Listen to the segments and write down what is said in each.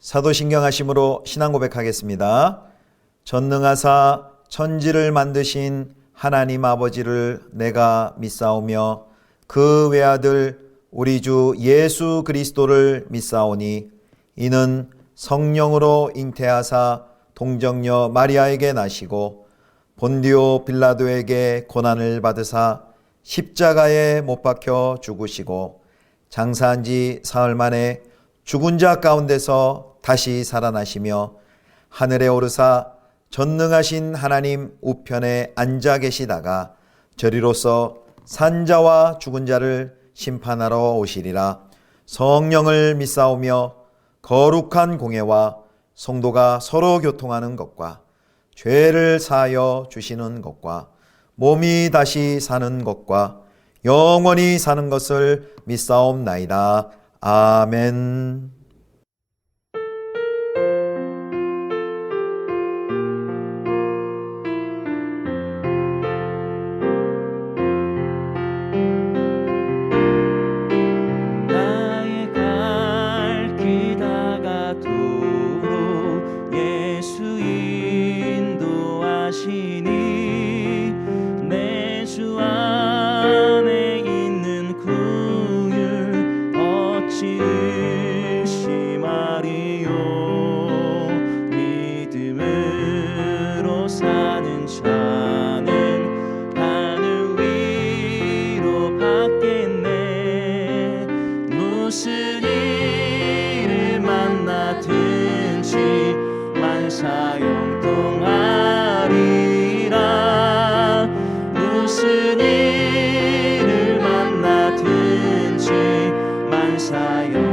사도신경하심으로 신앙 고백하겠습니다. 전능하사 천지를 만드신 하나님 아버지를 내가 믿사오며 그 외아들 우리 주 예수 그리스도를 믿사오니 이는 성령으로 잉태하사 동정녀 마리아에게 나시고 본디오 빌라도에게 고난을 받으사 십자가에 못 박혀 죽으시고 장사한 지 사흘 만에 죽은 자 가운데서 다시 살아나시며 하늘에 오르사 전능하신 하나님 우편에 앉아 계시다가 저리로서 산자와 죽은 자를 심판하러 오시리라. 성령을 믿사오며 거룩한 공회와 성도가 서로 교통하는 것과 죄를 사하여 주시는 것과 몸이 다시 사는 것과 영원히 사는 것을 믿사옵나이다. 아멘. 나의 갈 길 다가도록 예수 인도하시니 내 주 안에 있는 긍휼 어찌 의심하리요. 믿음으로 사는 자는 하늘 위로 받겠네. 무슨 일을 만나든지 만사형통하리라. 무슨 일을 만나든지 만사형통하리라.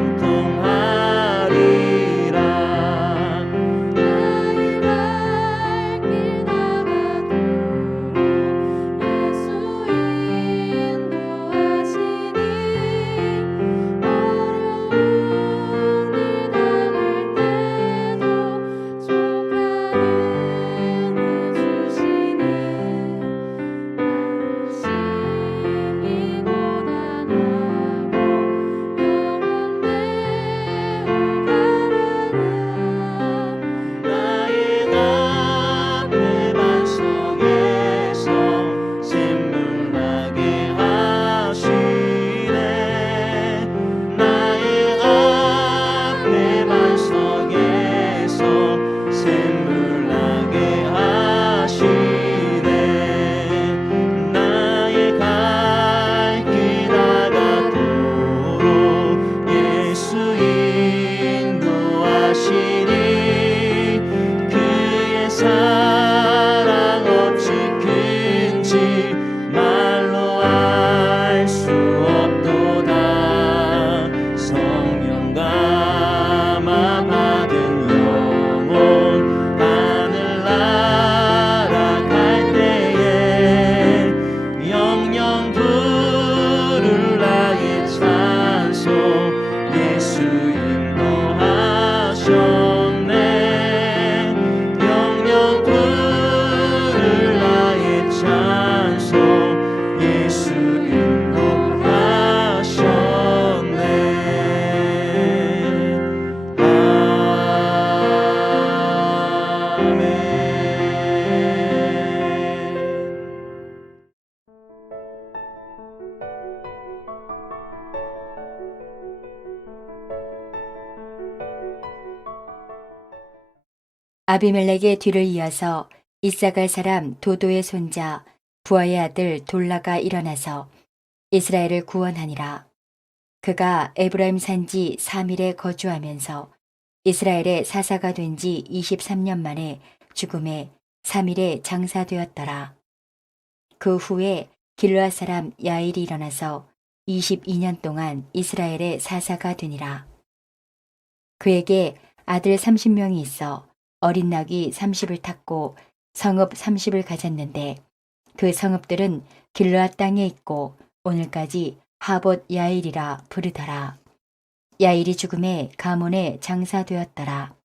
나의 갈 길 다가도록 예수 인도하시니 어려운 일 당할 때도 족하는 일 주시네. 열심히 고단하고 영원 내어가려나. 나의 앞에 반석에서 샘물나게 하시네. 나의 앞에 반석에서 샘물나게 하시네. 나의 갈 길 다가도록 예수 인도하시니 그의 사랑 어찌 큰지 말로 알 수 없도다. 성령 감화 받은 영혼 하늘나라 갈 때에 영영 부를 나의 찬송 예수 인도하셨네. 영영 부를 나의 찬송 예수 인도하셨네. 아멘. 아비멜렉의 뒤를 이어서 이사갈 사람 도도의 손자 부하의 아들 돌라가 일어나서 이스라엘을 구원하니라. 그가 에브라임 산지 3일에 거주하면서 이스라엘의 사사가 된 지 23년 만에 죽음에 3일에 장사되었더라. 그 후에 길르앗 사람 야일이 일어나서 22년 동안 이스라엘의 사사가 되니라. 그에게 아들 30명이 있어 어린 낙이 30을 탔고 성읍 30을 가졌는데 그 성읍들은 길르앗 땅에 있고 오늘까지 하봇 야일이라 부르더라. 야일이 죽음에 가몬에 장사되었더라.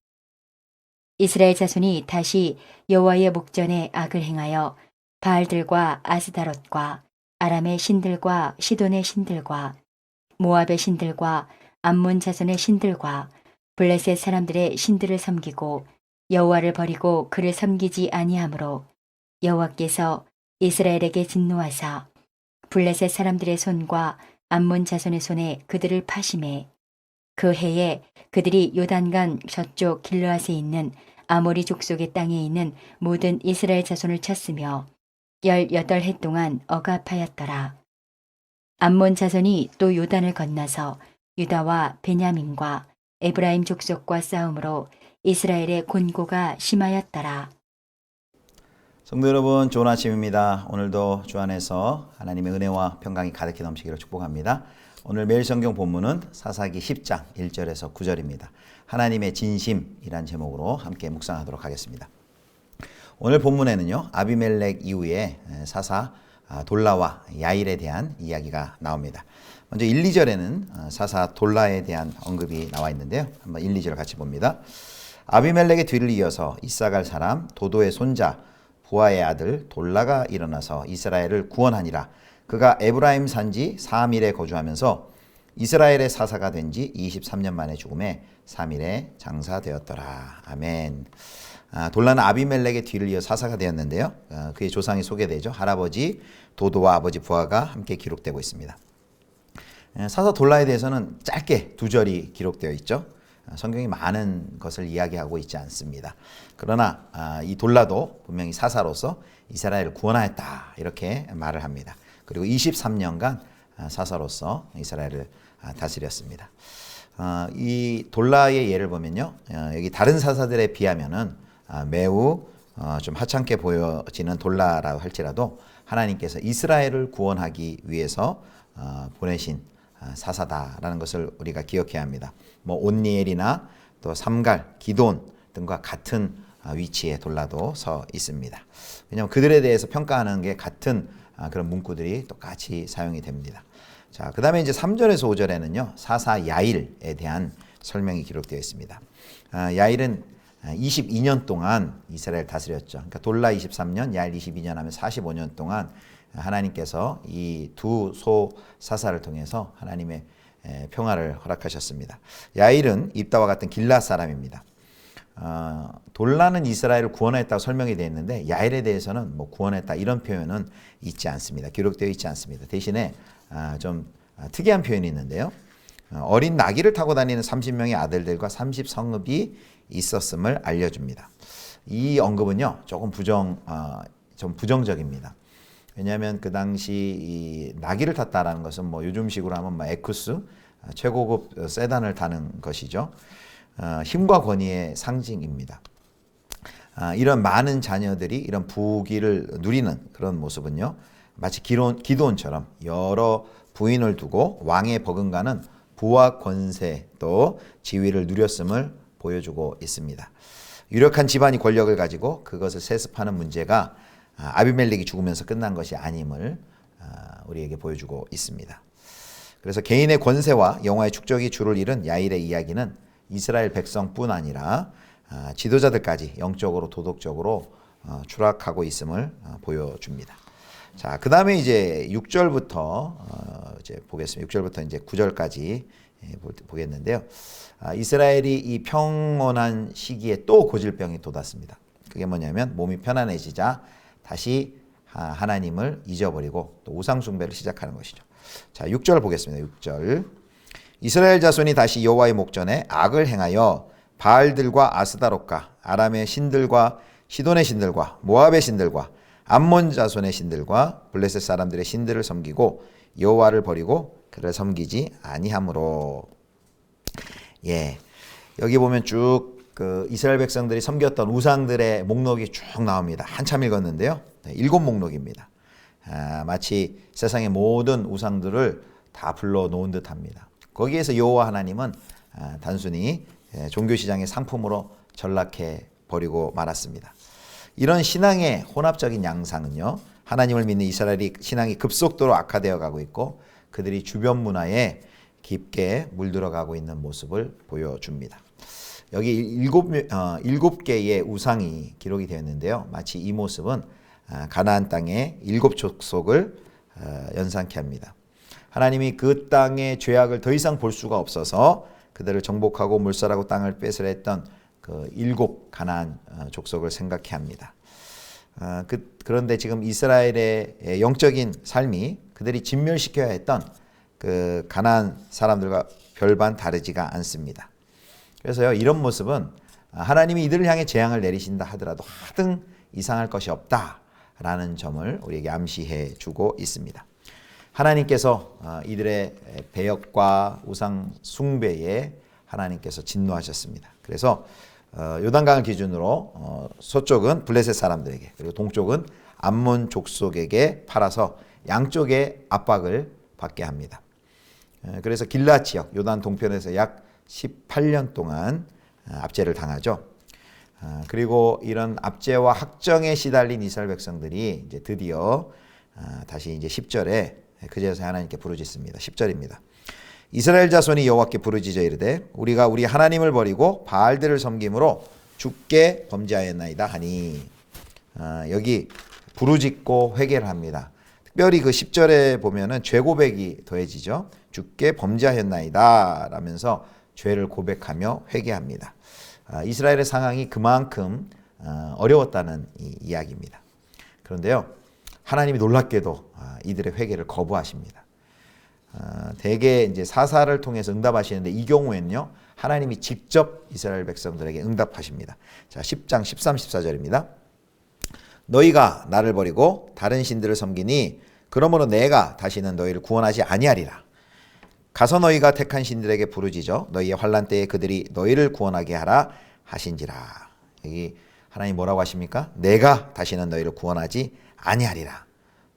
이스라엘 자손이 다시 여호와의 목전에 악을 행하여 바알들과 아스다롯과 아람의 신들과 시돈의 신들과 모압의 신들과 암몬 자손의 신들과 블레셋 사람들의 신들을 섬기고 여호와를 버리고 그를 섬기지 아니하므로 여호와께서 이스라엘에게 진노하사 블레셋 사람들의 손과 암몬 자손의 손에 그들을 파심해 그 해에 그들이 요단강 저쪽 길르앗에 있는 아모리 족속의 땅에 있는 모든 이스라엘 자손을 쳤으며 18해 동안 억압하였더라. 암몬 자손이 또 요단을 건너서 유다와 베냐민과 에브라임 족속과 싸움으로 이스라엘의 곤고가 심하였더라. 성도 여러분, 좋은 아침입니다. 오늘도 주 안에서 하나님의 은혜와 평강이 가득히 넘치기를 축복합니다. 오늘 매일 성경 본문은 사사기 10장 1절에서 9절입니다. 하나님의 진심이란 제목으로 함께 묵상하도록 하겠습니다. 오늘 본문에는요, 아비멜렉 이후에 사사 돌라와 야일에 대한 이야기가 나옵니다. 먼저 1, 2절에는 사사 돌라에 대한 언급이 나와 있는데요. 한번 1, 2절을 같이 봅니다. 아비멜렉의 뒤를 이어서 이사갈 사람 도도의 손자 부하의 아들 돌라가 일어나서 이스라엘을 구원하니라. 그가 에브라임 산지 3일에 거주하면서 이스라엘의 사사가 된 지 23년 만에 죽음에 3일에 장사되었더라. 아멘. 돌라는 아비멜렉의 뒤를 이어 사사가 되었는데요. 그의 조상이 소개되죠. 할아버지 도도와 아버지 부하가 함께 기록되고 있습니다. 사사 돌라에 대해서는 짧게 2절이 기록되어 있죠. 성경이 많은 것을 이야기하고 있지 않습니다. 그러나 이 돌라도 분명히 사사로서 이스라엘을 구원하였다 이렇게 말을 합니다. 그리고 23년간 사사로서 이스라엘을 다스렸습니다. 이 돌라의 예를 보면요, 여기 다른 사사들에 비하면은 매우 좀 하찮게 보여지는 돌라라고 할지라도 하나님께서 이스라엘을 구원하기 위해서 보내신 사사다라는 것을 우리가 기억해야 합니다. 뭐 온니엘이나 또 삼갈, 기돈 등과 같은 위치에 돌라도 서 있습니다. 왜냐하면 그들에 대해서 평가하는 게 같은 그런 문구들이 똑같이 사용이 됩니다. 자, 그 다음에 이제 3절에서 5절에는요, 사사 야일에 대한 설명이 기록되어 있습니다. 야일은 22년 동안 이스라엘 다스렸죠. 그러니까 돌라 23년, 야일 22년 하면 45년 동안 하나님께서 이 두 소 사사를 통해서 하나님의 평화를 허락하셨습니다. 야일은 입다와 같은 길앗 사람입니다. 돌라는 이스라엘을 구원했다고 설명이 되어 있는데 야일에 대해서는 뭐 구원했다 이런 표현은 있지 않습니다. 기록되어 있지 않습니다. 대신에 좀 특이한 표현이 있는데요. 어린 나귀를 타고 다니는 30명의 아들들과 30성읍이 있었음을 알려줍니다. 이 언급은요, 조금 좀 부정적입니다. 왜냐하면 그 당시 이 나귀를 탔다라는 것은 뭐 요즘식으로 하면 뭐 에쿠스 최고급 세단을 타는 것이죠. 힘과 권위의 상징입니다. 이런 많은 자녀들이 이런 부귀를 누리는 그런 모습은요, 마치 기드온처럼 여러 부인을 두고 왕에 버금가는 부와 권세 또 지위를 누렸음을 보여주고 있습니다. 유력한 집안이 권력을 가지고 그것을 세습하는 문제가 아비멜렉이 죽으면서 끝난 것이 아님을 우리에게 보여주고 있습니다. 그래서 개인의 권세와 영화의 축적이 주를 이룬 야일의 이야기는 이스라엘 백성뿐 아니라 지도자들까지 영적으로 도덕적으로 추락하고 있음을 보여줍니다. 자, 그 다음에 이제 6절부터 이제 보겠습니다. 6절부터 이제 9절까지 보겠는데요. 이스라엘이 이 평온한 시기에 또 고질병이 돋았습니다. 그게 뭐냐면 몸이 편안해지자 다시 하나님을 잊어버리고 또 우상 숭배를 시작하는 것이죠. 자, 6절 보겠습니다. 6절. 이스라엘 자손이 다시 여호와의 목전에 악을 행하여 바알들과 아스다롯과 아람의 신들과 시돈의 신들과 모압의 신들과 암몬 자손의 신들과 블레셋 사람들의 신들을 섬기고 여호와를 버리고 그를 섬기지 아니하므로. 예, 여기 보면 쭉 그 이스라엘 백성들이 섬겼던 우상들의 목록이 쭉 나옵니다. 한참 읽었는데요. 7 목록입니다. 마치 세상의 모든 우상들을 다 불러놓은 듯합니다. 거기에서 여호와 하나님은 단순히 종교시장의 상품으로 전락해 버리고 말았습니다. 이런 신앙의 혼합적인 양상은요, 하나님을 믿는 이스라엘이 신앙이 급속도로 악화되어 가고 있고 그들이 주변 문화에 깊게 물들어가고 있는 모습을 보여줍니다. 여기 7개의 우상이 기록이 되었는데요. 마치 이 모습은 가나안 땅의 7 족속을 연상케 합니다. 하나님이 그 땅의 죄악을 더 이상 볼 수가 없어서 그들을 정복하고 물살하고 땅을 뺏으려 했던 그 7 가나안 족속을 생각해 합니다. 그런데 지금 이스라엘의 영적인 삶이 그들이 진멸시켜야 했던 그 가나안 사람들과 별반 다르지가 않습니다. 그래서요, 이런 모습은 하나님이 이들을 향해 재앙을 내리신다 하더라도 하등 이상할 것이 없다라는 점을 우리에게 암시해 주고 있습니다. 하나님께서 이들의 배역과 우상 숭배에 하나님께서 진노하셨습니다. 그래서 요단강을 기준으로 서쪽은 블레셋 사람들에게, 그리고 동쪽은 암몬 족속에게 팔아서 양쪽의 압박을 받게 합니다. 그래서 길앗 지역 요단 동편에서 약 18년 동안 압제를 당하죠. 그리고 이런 압제와 학정에 시달린 이스라엘 백성들이 이제 드디어 다시 이제 10절에 그제서 하나님께 부르짖습니다. 10절입니다. 이스라엘 자손이 여호와께 부르짖어 이르되 우리가 우리 하나님을 버리고 바알들을 섬김으로 주께 범죄하였나이다 하니, 여기 부르짖고 회개를 합니다. 특별히 그 10절에 보면은 죄 고백이 더해지죠. 주께 범죄하였나이다 라면서 죄를 고백하며 회개합니다. 이스라엘의 상황이 그만큼 어려웠다는 이야기입니다. 그런데요, 하나님이 놀랍게도 이들의 회개를 거부하십니다. 대개 이제 사사를 통해서 응답하시는데 이 경우에는요, 하나님이 직접 이스라엘 백성들에게 응답하십니다. 자, 10장 13, 14절입니다. 너희가 나를 버리고 다른 신들을 섬기니 그러므로 내가 다시는 너희를 구원하지 아니하리라. 가서 너희가 택한 신들에게 부르짖어 너희의 환난 때에 그들이 너희를 구원하게 하라 하신지라. 여기 하나님 뭐라고 하십니까? 내가 다시는 너희를 구원하지 아니하리라.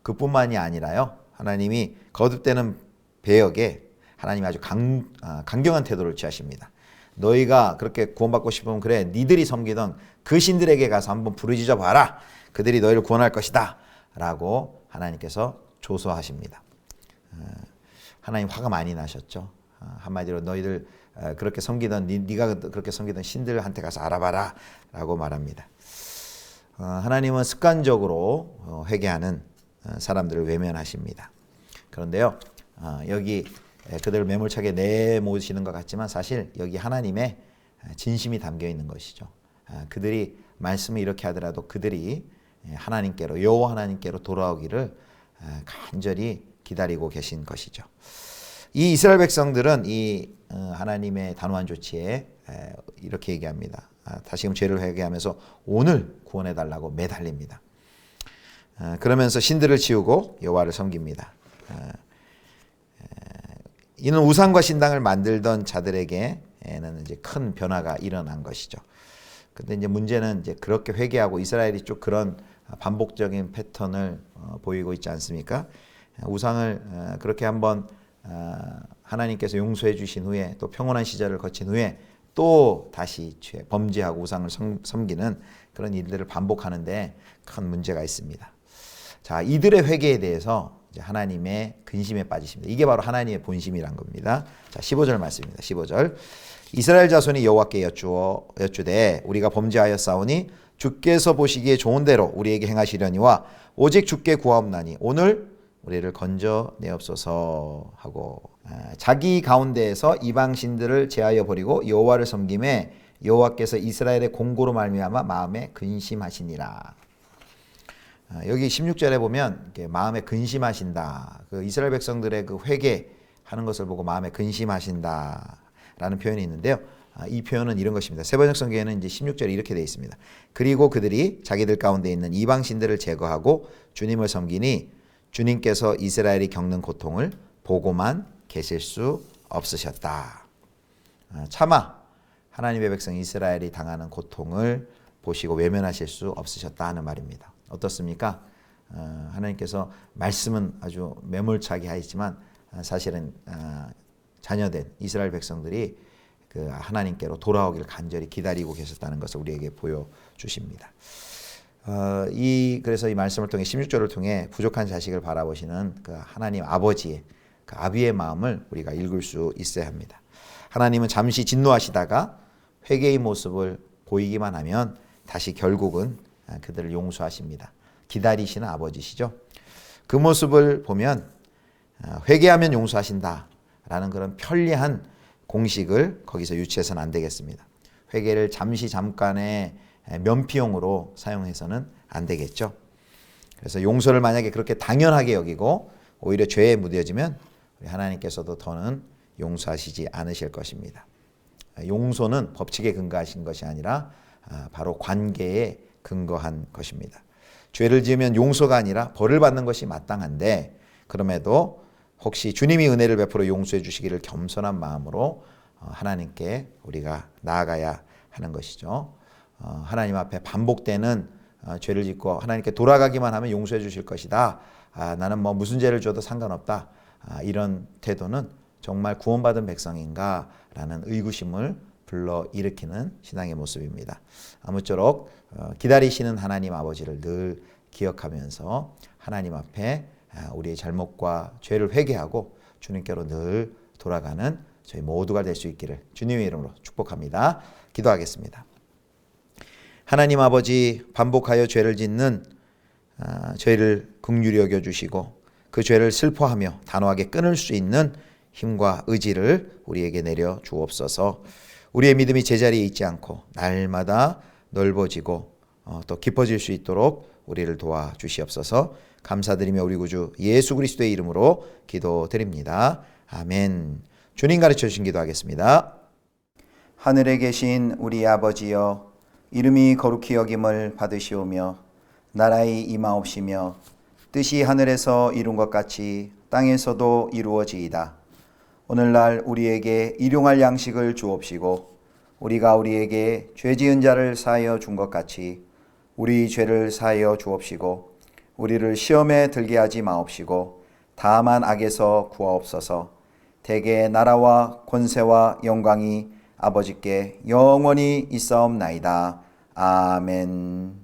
그뿐만이 아니라요, 하나님이 거듭되는 배역에 하나님이 아주 강경한 태도를 취하십니다. 너희가 그렇게 구원받고 싶으면 그래, 니들이 섬기던 그 신들에게 가서 한번 부르짖어 봐라. 그들이 너희를 구원할 것이다 라고 하나님께서 조소하십니다. 하나님 화가 많이 나셨죠. 한마디로 너희들 그렇게 섬기던 네가 그렇게 섬기던 신들한테 가서 알아봐라 라고 말합니다. 하나님은 습관적으로 회개하는 사람들을 외면하십니다. 그런데요, 여기 그들을 매몰차게 내모시는 것 같지만 사실 여기 하나님의 진심이 담겨 있는 것이죠. 그들이 말씀을 이렇게 하더라도 그들이 하나님께로, 여호와 하나님께로 돌아오기를 간절히 기다리고 계신 것이죠. 이 이스라엘 백성들은 이 하나님의 단호한 조치에 이렇게 얘기합니다. 다시금 죄를 회개하면서 오늘 구원해 달라고 매달립니다. 그러면서 신들을 지우고 여호와를 섬깁니다. 이는 우상과 신당을 만들던 자들에게는 이제 큰 변화가 일어난 것이죠. 근데 이제 문제는 이제 그렇게 회개하고 이스라엘이 쭉 그런 반복적인 패턴을 보이고 있지 않습니까? 우상을 그렇게 한번 하나님께서 용서해 주신 후에 또 평온한 시절을 거친 후에 또 다시 범죄하고 우상을 섬기는 그런 일들을 반복하는데 큰 문제가 있습니다. 자, 이들의 회개에 대해서 이제 하나님의 근심에 빠지십니다. 이게 바로 하나님의 본심이란 겁니다. 자, 15절 말씀입니다. 15절. 이스라엘 자손이 여호와께 여쭈되 우리가 범죄하였사오니 주께서 보시기에 좋은 대로 우리에게 행하시려니와 오직 주께 구하옵나니 오늘 우리를 건져내옵소서 하고, 자기 가운데에서 이방 신들을 제하여 버리고 여호와를 섬김에 여호와께서 이스라엘의 공고로 말미암아 마음에 근심하시니라. 여기 16절에 보면 마음에 근심하신다. 그 이스라엘 백성들의 그 회개하는 것을 보고 마음에 근심하신다라는 표현이 있는데요. 이 표현은 이런 것입니다. 세번역 성경에는 이제 16절에 이렇게 되어 있습니다. 그리고 그들이 자기들 가운데 있는 이방 신들을 제거하고 주님을 섬기니 주님께서 이스라엘이 겪는 고통을 보고만 계실 수 없으셨다. 차마 하나님의 백성 이스라엘이 당하는 고통을 보시고 외면하실 수 없으셨다 하는 말입니다. 어떻습니까? 하나님께서 말씀은 아주 매몰차게 하시지만 사실은 자녀된 이스라엘 백성들이 그 하나님께로 돌아오기를 간절히 기다리고 계셨다는 것을 우리에게 보여주십니다. 그래서 이 말씀을 통해 16절을 통해 부족한 자식을 바라보시는 그 하나님 아버지의 그 아비의 마음을 우리가 읽을 수 있어야 합니다. 하나님은 잠시 진노하시다가 회개의 모습을 보이기만 하면 다시 결국은 그들을 용서하십니다. 기다리시는 아버지시죠. 그 모습을 보면 회개하면 용서하신다라는 그런 편리한 공식을 거기서 유치해서는 안 되겠습니다. 회개를 잠깐의 면피용으로 사용해서는 안 되겠죠. 그래서 용서를 만약에 그렇게 당연하게 여기고 오히려 죄에 무뎌지면 우리 하나님께서도 더는 용서하시지 않으실 것입니다. 용서는 법칙에 근거하신 것이 아니라 바로 관계에 근거한 것입니다. 죄를 지으면 용서가 아니라 벌을 받는 것이 마땅한데 그럼에도 혹시 주님이 은혜를 베풀어 용서해 주시기를 겸손한 마음으로 하나님께 우리가 나아가야 하는 것이죠. 하나님 앞에 반복되는 죄를 짓고 하나님께 돌아가기만 하면 용서해 주실 것이다. 나는 뭐 무슨 죄를 줘도 상관없다. 이런 태도는 정말 구원받은 백성인가 라는 의구심을 불러일으키는 신앙의 모습입니다. 아무쪼록 기다리시는 하나님 아버지를 늘 기억하면서 하나님 앞에 우리의 잘못과 죄를 회개하고 주님께로 늘 돌아가는 저희 모두가 될 수 있기를 주님의 이름으로 축복합니다. 기도하겠습니다. 하나님 아버지, 반복하여 죄를 짓는 저희를 긍휼히 여겨주시고 그 죄를 슬퍼하며 단호하게 끊을 수 있는 힘과 의지를 우리에게 내려 주옵소서. 우리의 믿음이 제자리에 있지 않고 날마다 넓어지고 또 깊어질 수 있도록 우리를 도와주시옵소서. 감사드리며 우리 구주 예수 그리스도의 이름으로 기도드립니다. 아멘. 주님 가르쳐 주신 기도하겠습니다. 하늘에 계신 우리 아버지여, 이름이 거룩히 여김을 받으시오며 나라의 임하옵시며 뜻이 하늘에서 이룬 것 같이 땅에서도 이루어지이다. 오늘날 우리에게 일용할 양식을 주옵시고 우리가 우리에게 죄 지은 자를 사하여 준 것 같이 우리 죄를 사하여 주옵시고 우리를 시험에 들게 하지 마옵시고 다만 악에서 구하옵소서. 대개 나라와 권세와 영광이 아버지께 영원히 있사옵나이다. 아멘.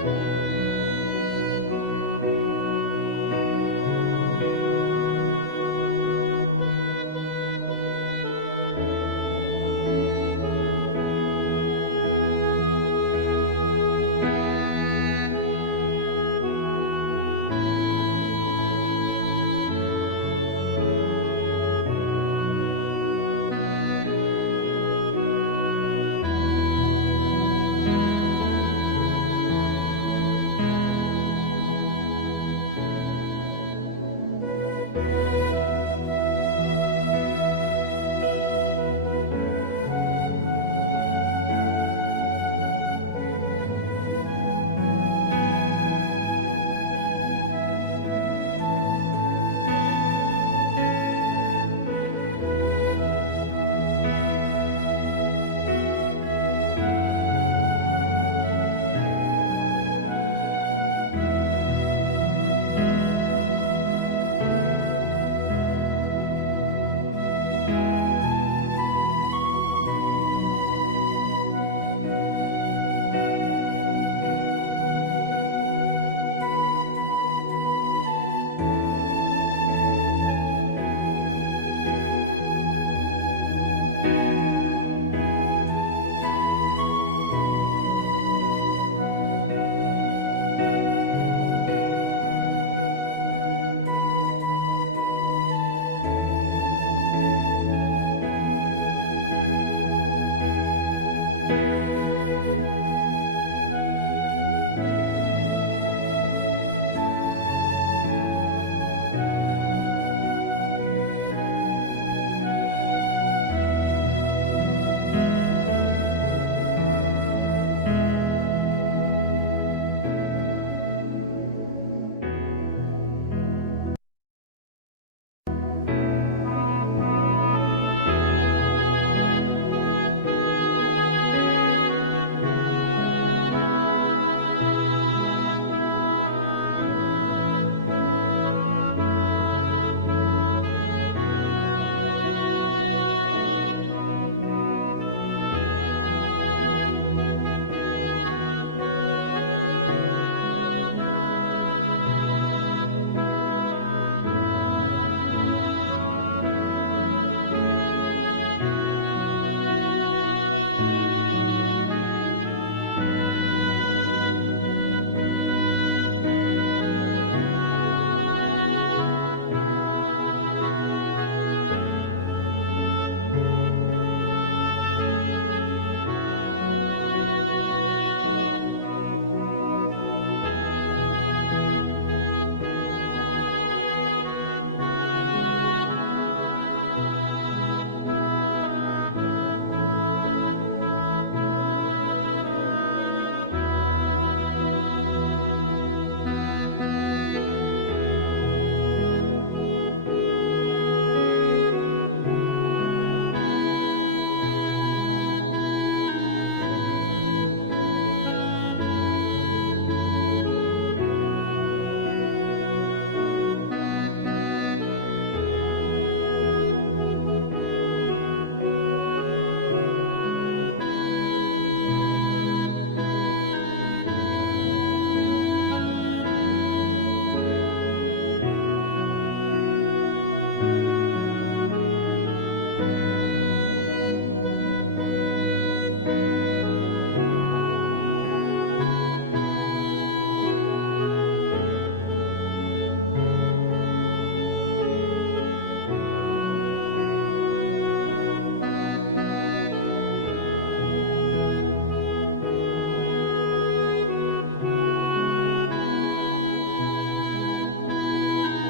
주시네